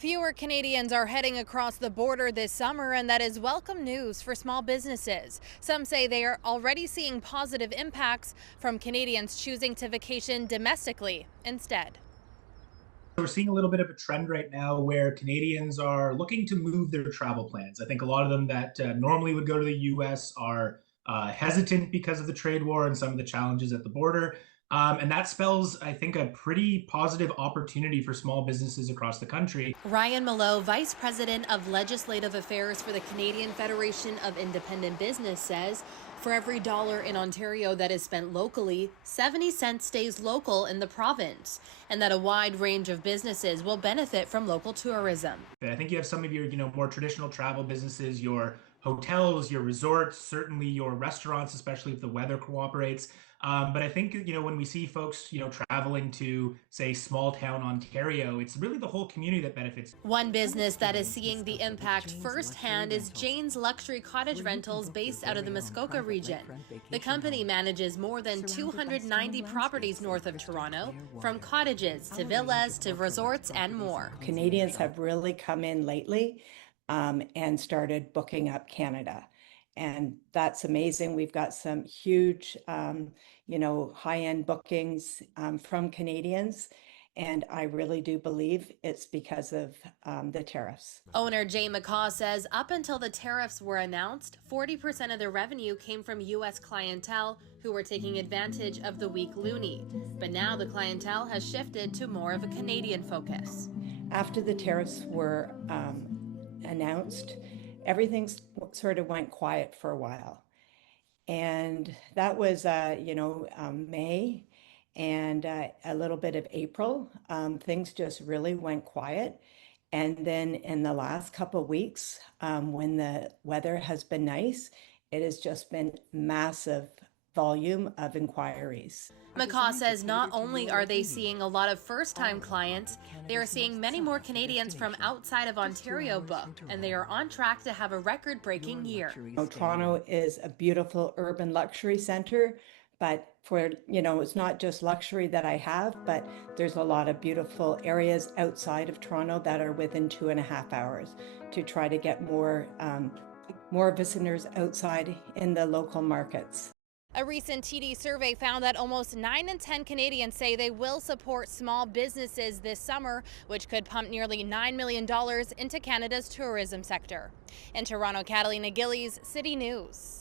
Fewer Canadians are heading across the border this summer, and that is welcome news for small businesses. Some say they are already seeing positive impacts from Canadians choosing to vacation domestically instead. We're seeing a little bit of a trend right now where Canadians are looking to move their travel plans. I think a lot of them that normally would go to the US are hesitant because of the trade war and some of the challenges at the border. And that spells, I think, a pretty positive opportunity for small businesses across the country. Ryan Mallow, Vice President of Legislative Affairs for the Canadian Federation of Independent Business, says for every dollar in Ontario that is spent locally, 70 cents stays local in the province, and that a wide range of businesses will benefit from local tourism. I think you have some of your, more traditional travel businesses, your hotels, your resorts, certainly your restaurants, especially if the weather cooperates. But I think, when we see folks, traveling to, say, small town Ontario, it's really the whole community that benefits. One business that is seeing the impact firsthand is Jane's Luxury Cottage Rentals based out of the Muskoka region. The company manages more than 290 properties north of Toronto, from cottages to villas to resorts and more. Canadians have really come in lately and started booking up Canada. And that's amazing. We've got some huge, high-end bookings from Canadians. And I really do believe it's because of the tariffs. Owner Jay McCaw says up until the tariffs were announced, 40% of their revenue came from U.S. clientele who were taking advantage of the weak loonie. But now the clientele has shifted to more of a Canadian focus. After the tariffs were announced, everything sort of went quiet for a while. And that was, May and a little bit of April. Things just really went quiet. And then in the last couple of weeks, when the weather has been nice, it has just been massive volume of inquiries. McCaw says not only are they seeing a lot of first-time clients, they are seeing many more Canadians from outside of Ontario book, and they are on track to have a record-breaking year. Toronto is a beautiful urban luxury center, but it's not just luxury that I have, but there's a lot of beautiful areas outside of Toronto that are within 2.5 hours to try to get more visitors outside in the local markets. A recent TD survey found that almost 9 in 10 Canadians say they will support small businesses this summer, which could pump nearly $9 million into Canada's tourism sector. In Toronto, Catalina Gillies, City News.